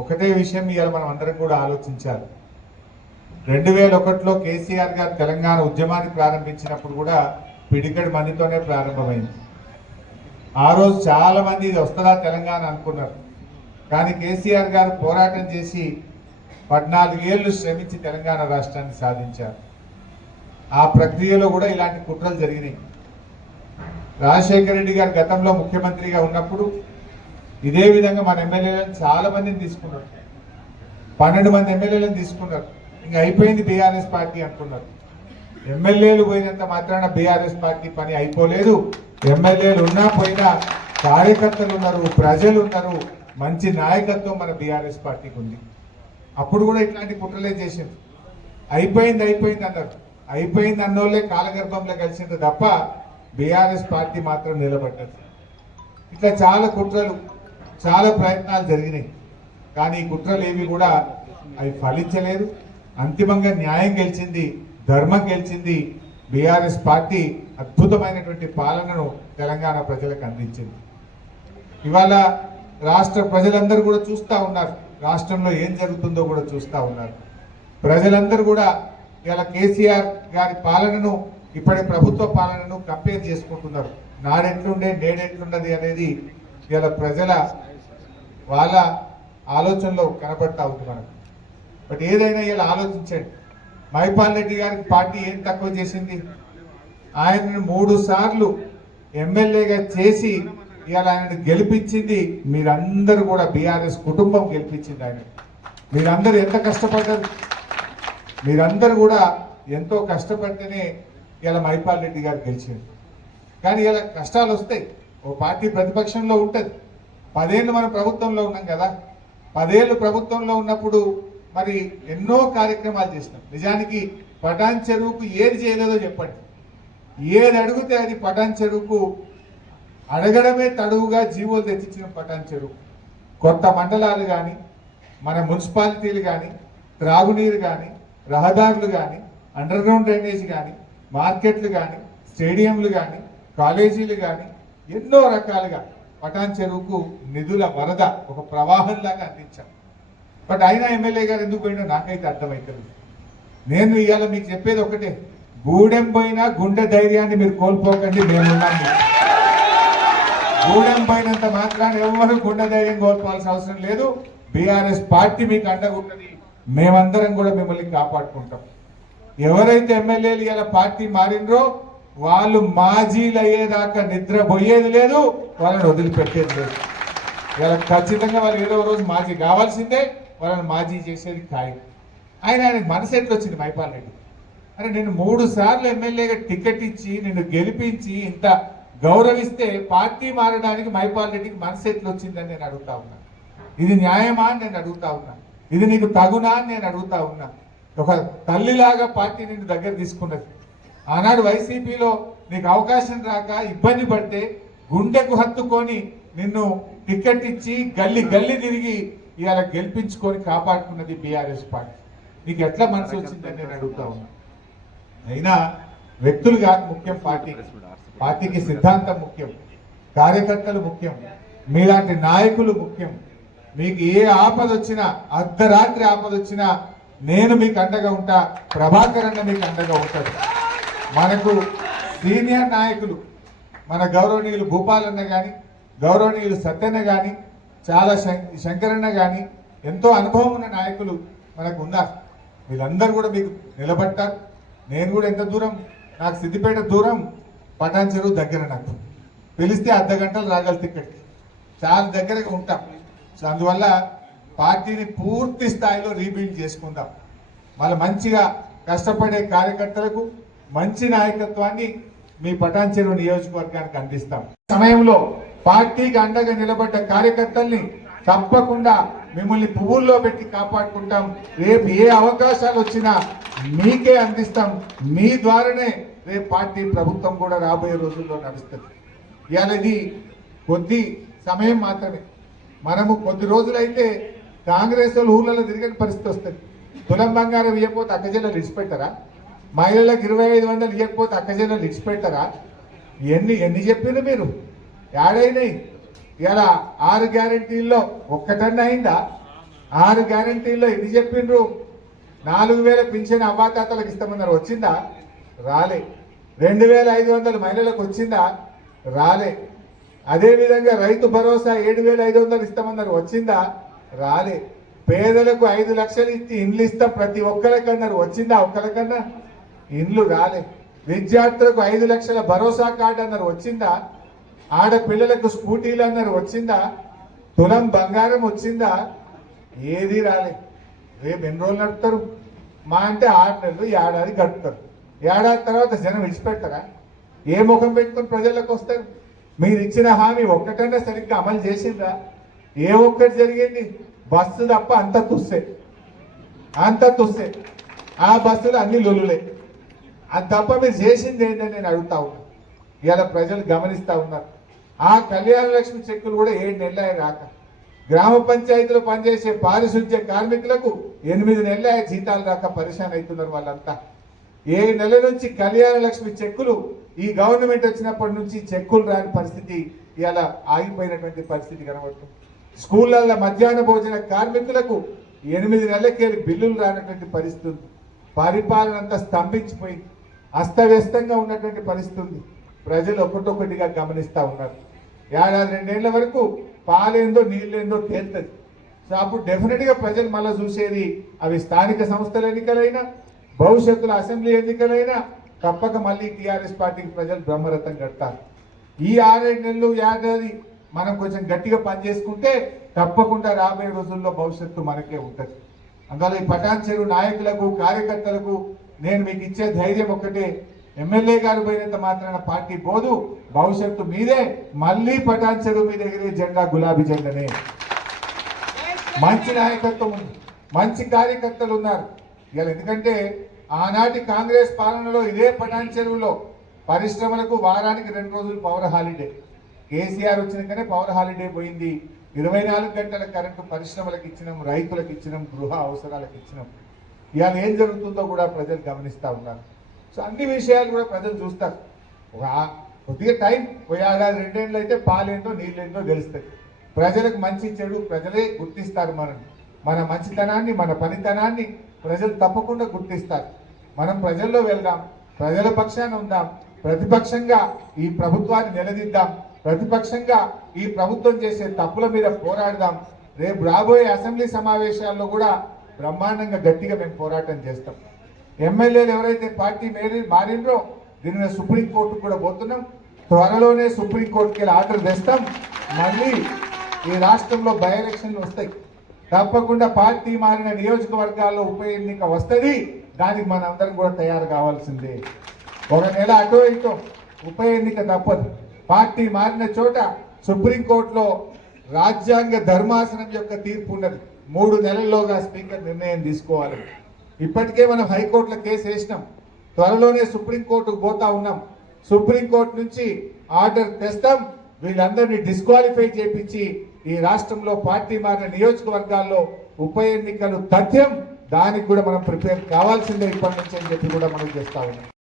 ఒకటే విషయం ఇవాళ మనం అందరం కూడా ఆలోచించాలి. రెండు వేల ఒకటిలో కేసీఆర్ గారు తెలంగాణ ఉద్యమాన్ని ప్రారంభించినప్పుడు కూడా పిడికడి మందితోనే ప్రారంభమైంది. ఆ రోజు చాలా మంది ఇది వస్తుందా తెలంగాణ అనుకున్నారు. కానీ కేసీఆర్ గారు పోరాటం చేసి పద్నాలుగేళ్ళు శ్రమించి తెలంగాణ రాష్ట్రాన్ని సాధించారు. ఆ ప్రక్రియలో కూడా ఇలాంటి కుట్రలు జరిగినాయి. రాజశేఖర రెడ్డి గారు గతంలో ముఖ్యమంత్రిగా ఉన్నప్పుడు ఇదే విధంగా మన ఎమ్మెల్యేలను చాలా మందిని తీసుకున్నారు. పన్నెండు మంది ఎమ్మెల్యేలను తీసుకున్నారు. ఇంకా అయిపోయింది బీఆర్ఎస్ పార్టీ అనుకున్నారు ఎమ్మెల్యేలు పోయినంత మాత్రాన బీఆర్ఎస్ పార్టీ పని అయిపోలేదు. ఎమ్మెల్యేలు ఉన్నా పోయినా కార్యకర్తలు ఉన్నారు ప్రజలు ఉన్నారు మంచి నాయకత్వం మన బీఆర్ఎస్ పార్టీకి ఉంది. అప్పుడు కూడా ఇట్లాంటి కుట్రలే చేసింది అయిపోయింది అయిపోయింది అన్నారు. అయిపోయింది అన్నోళ్ళే కాలగర్భంలో కలిసింది తప్ప బీఆర్ఎస్ పార్టీ మాత్రం నిలబడ్డది. ఇట్లా చాలా కుట్రలు. చాలా ప్రయత్నాలు జరిగినాయి. కానీ కుట్రలు ఏవి కూడా అవి ఫలించలేదు. అంతిమంగా న్యాయం గెలిచింది ధర్మం గెలిచింది బీఆర్ఎస్ పార్టీ అద్భుతమైనటువంటి పాలనను తెలంగాణ ప్రజలకు అందించింది. ఇవాళ రాష్ట్ర ప్రజలందరూ కూడా చూస్తూ ఉన్నారు. రాష్ట్రంలో ఏం జరుగుతుందో కూడా చూస్తూ ఉన్నారు. ప్రజలందరూ కూడా ఇలా కేసీఆర్ గారి పాలనను ఇప్పటి ప్రభుత్వ పాలనను కంపేర్ చేసుకుంటున్నారు. నాడెట్లుండే నేడెట్లున్నది అనేది ఇవాళ ప్రజల వాళ్ళ ఆలోచనలో కనబడతా ఉంది మనకు. బట్ ఏదైనా ఇలా ఆలోచించండి. మైపాల్ రెడ్డి గారికి పార్టీ ఏం తక్కువ చేసింది? ఆయనను మూడు సార్లు ఎమ్మెల్యేగా చేసి ఇవాళ ఆయనను గెలిపించింది మీరందరూ కూడా బీఆర్ఎస్ కుటుంబం గెలిపించింది ఆయన. మీరందరూ ఎంత కష్టపడ్డారు? మీరందరూ కూడా ఎంతో కష్టపడితేనే ఇలా మహిపాల్ రెడ్డి గారు గెలిచింది కానీ ఇలా కష్టాలు వస్తాయి. ఓ పార్టీ ప్రతిపక్షంలో ఉంటుంది. పదేళ్ళు మనం ప్రభుత్వంలో ఉన్నాం కదా. పదేళ్ళు ప్రభుత్వంలో ఉన్నప్పుడు మరి ఎన్నో కార్యక్రమాలు చేసినాం. నిజానికి పటాన్ చెరువుకు ఏది చేయలేదో చెప్పండి. ఏది అడిగితే అది పటాన్ చెరువుకు అడగడమే తడువుగా జీవోలు తెచ్చిచ్చిన పటాన్ చెరువు. కొత్త మండలాలు కానీ మన మున్సిపాలిటీలు కానీ త్రాగునీరు కానీ రహదారులు కానీ అండర్ గ్రౌండ్ డ్రైనేజ్ కానీ మార్కెట్లు కానీ స్టేడియంలు కానీ కాలేజీలు కానీ ఎన్నో రకాలుగా పటాన్ చెరువుకు నిధుల వరద ఒక ప్రవాహంలాగా అందించాం. బట్ అయినా ఎమ్మెల్యే గారు ఎందుకు పోయినా నాకైతే అర్థమవుతుంది నేను ఇవాళ మీకు చెప్పేది ఒకటే గూడెం పోయినా గుండె ధైర్యాన్ని మీరు కోల్పోకండి మేమున్నాం గూడెం పోయినంత మాత్రాన్ని ఎవరు గుండె ధైర్యం కోల్పోవాల్సిన అవసరం లేదు. బీఆర్ఎస్ పార్టీ మీకు అండగుంటుంది మేమందరం కూడా మిమ్మల్ని కాపాడుకుంటాం. ఎవరైతే ఎమ్మెల్యేలు ఇలా పార్టీ మారినరో వాళ్ళు మాజీలు అయ్యేదాకా నిద్ర పోయేది లేదు వాళ్ళని వదిలిపెట్టేది లేదు. ఇలా ఖచ్చితంగా వాళ్ళు ఏదో రోజు మాజీ కావాల్సిందే వాళ్ళని మాజీ చేసేది ఖాయం. ఆయన ఆయనకు మనసు ఎట్లా వచ్చింది మైపాల్ రెడ్డి? అరే నేను మూడు సార్లు ఎమ్మెల్యేగా టికెట్ ఇచ్చి నిన్ను గెలిపించి ఇంత గౌరవిస్తే పార్టీ మారడానికి మైపాల్ రెడ్డికి మనసు ఎట్లా వచ్చిందని నేను అడుగుతా ఉన్నా. ఇది న్యాయమా అని నేను అడుగుతా ఉన్నా. ఇది నీకు తగునా అని నేను అడుగుతా ఉన్నా. ఒక తల్లిలాగా పార్టీ నిన్ను దగ్గర తీసుకున్నది. ఆనాడు వైసీపీలో నీకు అవకాశం రాక ఇబ్బంది పడితే గుండెకు హత్తుకొని నిన్ను టికెట్ ఇచ్చి గల్లి గల్లి తిరిగి ఇవాళ గెలిపించుకొని కాపాడుకున్నది బీఆర్ఎస్ పార్టీ. నీకు ఎట్లా మనసు వచ్చిందని నేను అడుగుతా ఉన్నా. అయినా వ్యక్తులు కాదు ముఖ్యం పార్టీ. పార్టీకి సిద్ధాంతం ముఖ్యం. కార్యకర్తలు ముఖ్యం. మీలాంటి నాయకులు ముఖ్యం. మీకు ఏ ఆపద వచ్చినా అర్ధరాత్రి ఆపద వచ్చినా నేను మీకు అండగా ఉంటా ప్రభాకర్ అన్న మీకు అండగా ఉంటాడు. మనకు సీనియర్ నాయకులు మన గౌరవనీయులు భూపాలన్న కానీ గౌరవనీయులు సత్యన్న కానీ చాలా శం- శంకరన్న కానీ ఎంతో అనుభవం ఉన్న నాయకులు మనకు ఉన్నారు. వీళ్ళందరూ కూడా మీకు నిలబడ్డారు నేను కూడా ఎంత దూరం నాకు సిద్దిపేట దూరం పటాన్ చెరువు దగ్గర నాకు. పిలిస్తే అర్ధ గంటలు రాగలితే ఇక్కడికి చాలా దగ్గరగా ఉంటాం. సో అందువల్ల పార్టీని పూర్తి స్థాయిలో రీబిల్డ్ చేసుకుందాం. మళ్ళీ మంచిగా కష్టపడే కార్యకర్తలకు మంచి నాయకత్వాన్ని మీ పటాన్ చెరువు నియోజకవర్గానికి అందిస్తాం. సమయంలో పార్టీకి అండగా నిలబడ్డ కార్యకర్తల్ని తప్పకుండా మిమ్మల్ని పువ్వుల్లో పెట్టి కాపాడుకుంటాం. రేపు ఏ అవకాశాలు వచ్చినా మీకే అందిస్తాం. మీ ద్వారానే రేపు పార్టీ ప్రభుత్వం కూడా రాబోయే రోజుల్లో నడుస్తుంది. ఇవాళ ఇది కొద్ది సమయం మాత్రమే. మనము కొద్ది రోజులైతే కాంగ్రెస్ వాళ్ళు ఊళ్ళలో తిరిగిన పరిస్థితి వస్తుంది. తులం బంగారం ఇవ్వకపోతే అక్కజల్లో ఇడిచిపెట్టారా? మహిళలకు ఇరవై ఐదు వందలు ఇవ్వకపోతే అక్కజల్లు ఇచ్చిపెట్టరా ఎన్ని ఎన్ని చెప్పిన మీరు? యాడైనాయి? ఇలా ఆరు గ్యారంటీల్లో ఒక్కటన్నా అయిందా? ఆరు గ్యారంటీల్లో ఎన్ని చెప్పిండ్రు? నాలుగు వేల పింఛన్ అవ్వాతాతలకు ఇస్తామన్నారు. వచ్చిందా? రాలే. రెండు వేల ఐదు వందలు మహిళలకు వచ్చిందా? రాలే. అదేవిధంగా రైతు భరోసా ఏడు వేల ఐదు వందలు ఇస్తామన్నారు. వచ్చిందా? రాలే. పేదలకు ఐదు లక్షలు ఇచ్చి ఇండ్లు ఇస్తాం ప్రతి ఒక్కరికన్నారు. వచ్చిందా ఒక్కరికన్నా? ఇండ్లు రాలే. విద్యార్థులకు ఐదు లక్షల భరోసా కార్డు అన్నారు వచ్చిందా? ఆడపిల్లలకు స్కూటీలు అన్నారు వచ్చిందా? తులం బంగారం వచ్చిందా? ఏది రాలే. రేపు ఎన్ని రోజులు నడుపుతారు? మా అంటే ఆరు నెలలు ఏడాది గడుపుతారు. ఏడాది తర్వాత జనం విడిచిపెడతారా? ఏ ముఖం పెట్టుకుని ప్రజలకు వస్తారు? మీరు ఇచ్చిన హామీ ఒక్కటన్నా సరిగ్గా అమలు చేసిందా ఏ ఒక్కటి జరిగింది? బస్సు తప్ప అంత తుస్సే. అంత తుస్సే. ఆ బస్సులు అన్ని లొల్లులే. అది తప్ప మీరు చేసింది ఏంటని నేను అడుగుతా ఉన్నాను ఇవాళ ప్రజలు గమనిస్తూ ఉన్నారు. ఆ కళ్యాణ లక్ష్మి చెక్కులు కూడా ఏడు నెలలు రాక. గ్రామ పంచాయతీలో పనిచేసే పారిశుద్ధ్య కార్మికులకు ఎనిమిది నెలల జీతాలు రాక పరిశాన్ అవుతున్నారు వాళ్ళంతా. ఏడు నెలల నుంచి కళ్యాణ లక్ష్మి చెక్కులు ఈ గవర్నమెంట్ వచ్చినప్పటి నుంచి చెక్కులు రాని పరిస్థితి ఇవాళ ఆగిపోయినటువంటి పరిస్థితి కనబడుతుంది. స్కూళ్ళల్లో మధ్యాహ్న భోజన కార్మికులకు ఎనిమిది నెలలకెళ్ళి బిల్లులు రానటువంటి పరిస్థితి పరిపాలన అంతా స్తంభించిపోయింది. అస్తవ్యస్తంగా ఉన్నటువంటి పరిస్థితి ఉంది. ప్రజలు ఒకటొకటిగా గమనిస్తూ ఉన్నారు. ఏడాది రెండేళ్ళ వరకు పాలేందో నీళ్ళేందో తేలుతుంది. సో అప్పుడు డెఫినెట్గా ప్రజలు మళ్ళీ చూసేది అవి స్థానిక సంస్థల ఎన్నికలైనా భవిష్యత్తులో అసెంబ్లీ ఎన్నికలైనా తప్పక మళ్ళీ టీఆర్ఎస్ పార్టీకి ప్రజలు బ్రహ్మరథం కడతారు. ఈ ఆరేడు నెలలు ఏడాది మనం కొంచెం గట్టిగా పనిచేసుకుంటే తప్పకుండా రాబోయే రోజుల్లో భవిష్యత్తు మనకే ఉంటుంది. అందువల్ల ఈ పటాన్ చెరువు నాయకులకు కార్యకర్తలకు నేను మీకు ఇచ్చే ధైర్యం ఒకటే ఎమ్మెల్యే గారు పోయినంత మాత్రాన పార్టీ పోదు భవిష్యత్తు మీదే. మళ్ళీ పటాన్ చెరువు మీద ఎగిరే జెండా గులాబీ జెండనే. మంచి నాయకత్వం ఉంది. మంచి కార్యకర్తలు ఉన్నారు. ఇలా ఎందుకంటే ఆనాటి కాంగ్రెస్ పాలనలో ఇదే పటాన్ చెరువులో పరిశ్రమలకు వారానికి రెండు రోజులు పవర్ హాలిడే. కేసీఆర్ వచ్చినాకనే పవర్ హాలిడే పోయింది. ఇరవై నాలుగు గంటల కరెంటు పరిశ్రమలకు ఇచ్చినాం రైతులకు ఇచ్చినాం గృహ అవసరాలకు ఇచ్చినాం. ఇవాళ ఏం జరుగుతుందో కూడా ప్రజలు గమనిస్తూ ఉన్నారు. సో అన్ని విషయాలు కూడా ప్రజలు చూస్తారు. ఒక కొద్దిగా టైం ఏడాది రెండేళ్ళు అయితే పాలేందో నీళ్ళేందో తెలుస్తాయి. ప్రజలకు మంచి చెడు ప్రజలే గుర్తిస్తారు మనం మన మంచితనాన్ని మన పనితనాన్ని ప్రజలు తప్పకుండా గుర్తిస్తారు. మనం ప్రజల్లో వెళ్దాం ప్రజల పక్షాన ఉందాం ప్రతిపక్షంగా ఈ ప్రభుత్వాన్ని నిలదీద్దాం ప్రతిపక్షంగా ఈ ప్రభుత్వం చేసే తప్పుల మీద పోరాడదాం. రేపు రాబోయే అసెంబ్లీ సమావేశాల్లో కూడా బ్రహ్మాండంగా గట్టిగా మేము పోరాటం చేస్తాం. ఎమ్మెల్యేలు ఎవరైతే పార్టీ మేరి మారిండ్రో దీనిని మీద సుప్రీంకోర్టుకు కూడా పోతున్నాం. త్వరలోనే సుప్రీంకోర్టుకి వెళ్ళి ఆర్డర్ తెస్తాం. మళ్ళీ ఈ రాష్ట్రంలో బై ఎలక్షన్లు వస్తాయి. తప్పకుండా పార్టీ మారిన నియోజకవర్గాల్లో ఉప ఎన్నిక వస్తుంది. దానికి మనందరం కూడా తయారు కావాల్సిందే. ఒక నెల అటో ఇటో ఉప ఎన్నిక తప్పదు. పార్టీ మారిన చోట సుప్రీంకోర్టులో రాజ్యాంగ ధర్మాసనం యొక్క తీర్పు ఉన్నది. మూడు నెలల్లోగా స్పీకర్ నిర్ణయం తీసుకోవాలి. ఇప్పటికే మనం హైకోర్టులో కేసు వేసినాం. త్వరలోనే సుప్రీంకోర్టుకు పోతా ఉన్నాం. సుప్రీంకోర్టు నుంచి ఆర్డర్ తెస్తాం. వీళ్ళందరినీ డిస్క్వాలిఫై చేపించి ఈ రాష్ట్రంలో పార్టీ మారిన నియోజకవర్గాల్లో ఉప ఎన్నికలు తథ్యం దానికి కూడా మనం ప్రిపేర్ కావాల్సిందే ఇప్పటి నుంచి అని చెప్పి కూడా మనం చేస్తా ఉన్నాం.